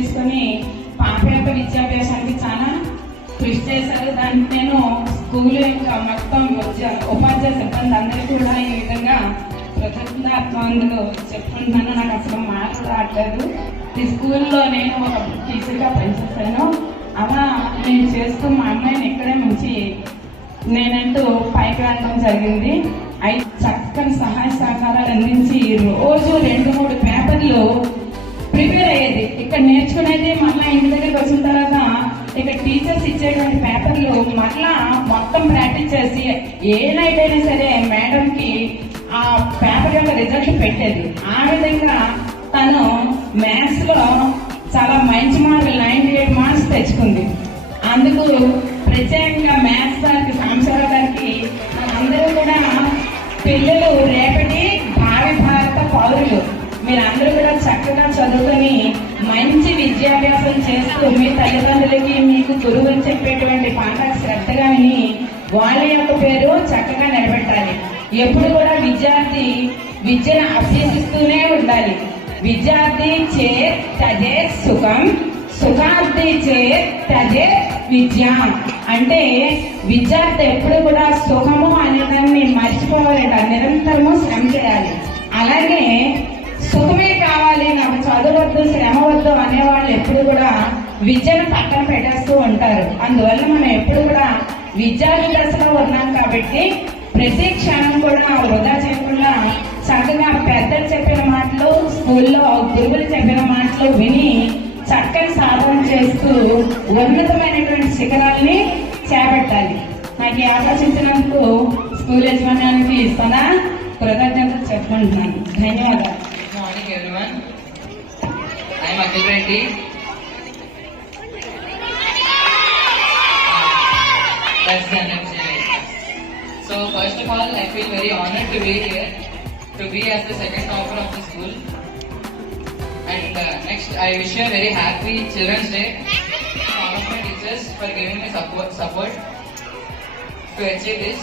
తీసుకొని పాప యొక్క విద్యాభ్యాసానికి చాలా కృషి చేశారు. దానికి నేను స్కూల్ ఇంకా మొత్తం ఉపాధ్యాయ సిబ్బంది అందరికీ కూడా ఈ విధంగా కృతజ్ఞతాత్మలు చెప్పుకుంటున్నాను. నాకు అసలు మాటలు రావట్లేదు. ఈ స్కూల్లో నేను ఒక టీచర్గా పనిచేస్తాను. అలా నేను చేస్తూ మా అమ్మాయిని ఇక్కడే నుంచి నేనంటూ పైకి రావడం జరిగింది. అయితే చక్కని సహాయ సహకారాలు అందించి రోజు 2-3 పేపర్లు ప్రిపేర్ అయ్యేది. ఇక్కడ నేర్చుకునేది మళ్ళీ ఇంటి దగ్గరికి వచ్చిన తర్వాత ఇక్కడ టీచర్స్ ఇచ్చేటువంటి పేపర్లు మళ్ళా మొత్తం ప్రాక్టీస్ చేసి ఏ నైట్ అయినా సరే మేడంకి ఆ పేపర్ యొక్క రిజల్ట్ పెట్టేది. ఆ విధంగా తను మ్యాథ్స్ లో చాలా మంచి మార్కులు 98 మార్క్స్ తెచ్చుకుంది. అందుకు ప్రత్యేకంగా మ్యాథ్స్ గారికి సాంబశివరావు గారికి అందరూ కూడా పిల్లలు రేపటి భావి భారత పౌరులు, మీరందరూ కూడా చక్కగా చదువుకొని మంచి విద్యాభ్యాసం చేస్తూ మీ తల్లిదండ్రులకి మీకు గురువులు చెప్పేటువంటి పాఠాలు శ్రద్ధగా విని వాళ్ళ యొక్క పేరు చక్కగా నిలబెట్టాలి. ఎప్పుడు కూడా విద్యార్థి విద్యను అభ్యసిస్తూనే ఉండాలి. విద్యార్థి చే తజే సుఖం, సుఖార్థి చే తజే విద్య. అంటే విద్యార్థి ఎప్పుడు కూడా సుఖము అనేదాన్ని మర్చిపోవాలంట, నిరంతరము శ్రమ చేయాలి. అలాగే సుఖమే కావాలి, నాకు చదవద్దు శ్రమ వద్దు అనేవాళ్ళు ఎప్పుడు కూడా విద్యను పక్కన పెట్టేస్తూ ఉంటారు. అందువల్ల మనం ఎప్పుడు కూడా విద్యార్థి దశలో ఉన్నాం కాబట్టి ప్రతి క్షణం కూడా వృధా చేయకుండా చక్కగా పెద్దలు చెప్పిన మాటలు, స్కూల్లో గురువులు చెప్పిన మాటలు విని చక్కని సాధన చేస్తూ ఉన్నతమైనటువంటి శిఖరాల్ని చేపట్టాలి. నాకు ఈ ఆలోచించినందుకు స్కూల్ యజమాన్యానికి సదా కృతజ్ఞతలు చెప్పుకుంటున్నాను. ధన్యవాదాలు. Morning everyone. I am Akhil Reddy. That's the next generation. So first of all, I feel very honored to be here, to be as the second topper of the school. And next, I wish you a very happy Children's Day. All of my teachers for giving me support to achieve this.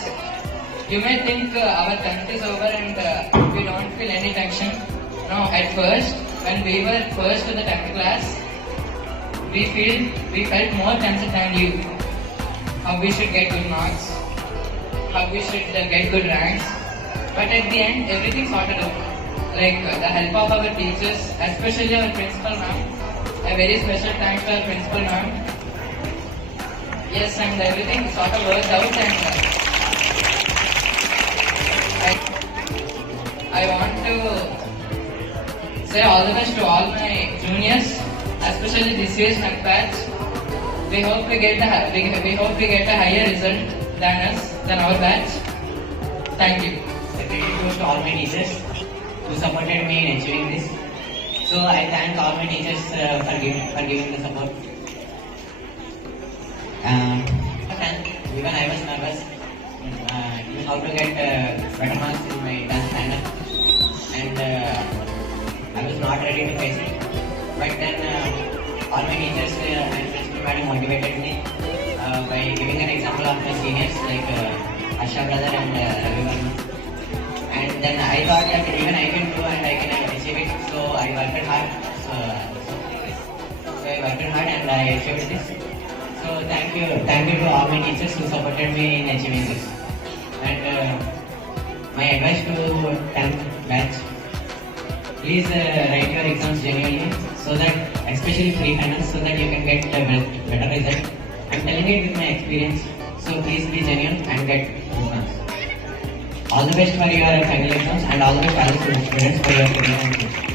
You may think our 10th is over and we don't feel any tension. No, at first, when we were first to the 10th class, we felt more tension than you. How we should get good marks, how we should get good ranks. But at the end, everything sorted out. Like the help of our teachers, especially our principal ma'am. A very special thanks to our principal ma'am. Yes, and everything sort of worked out. And I want to say all the best to all my juniors, especially this year's NET batch. We hope we get a higher result than our batch. Thank you. Thank you to all my teachers who supported me in achieving this. So I thank all my teachers for giving the support. Even I was nervous how to get better marks in my 10th standard, and I was not ready to face it. But then all my teachers and principal madam motivated me by giving an example of my seniors like Asha brother and Ravi Varma. And then I thought that even I can do and I can achieve it. So I worked hard. And I achieved this. So thank you to all my teachers who supported me in achieving this. And my advice to 10th batch: please write your exams genuinely, so that especially free finance, so that you can get a better result. I'm telling it with my experience. So please be genuine and get good marks. All the best for your final exams and all the best for all the students for your career.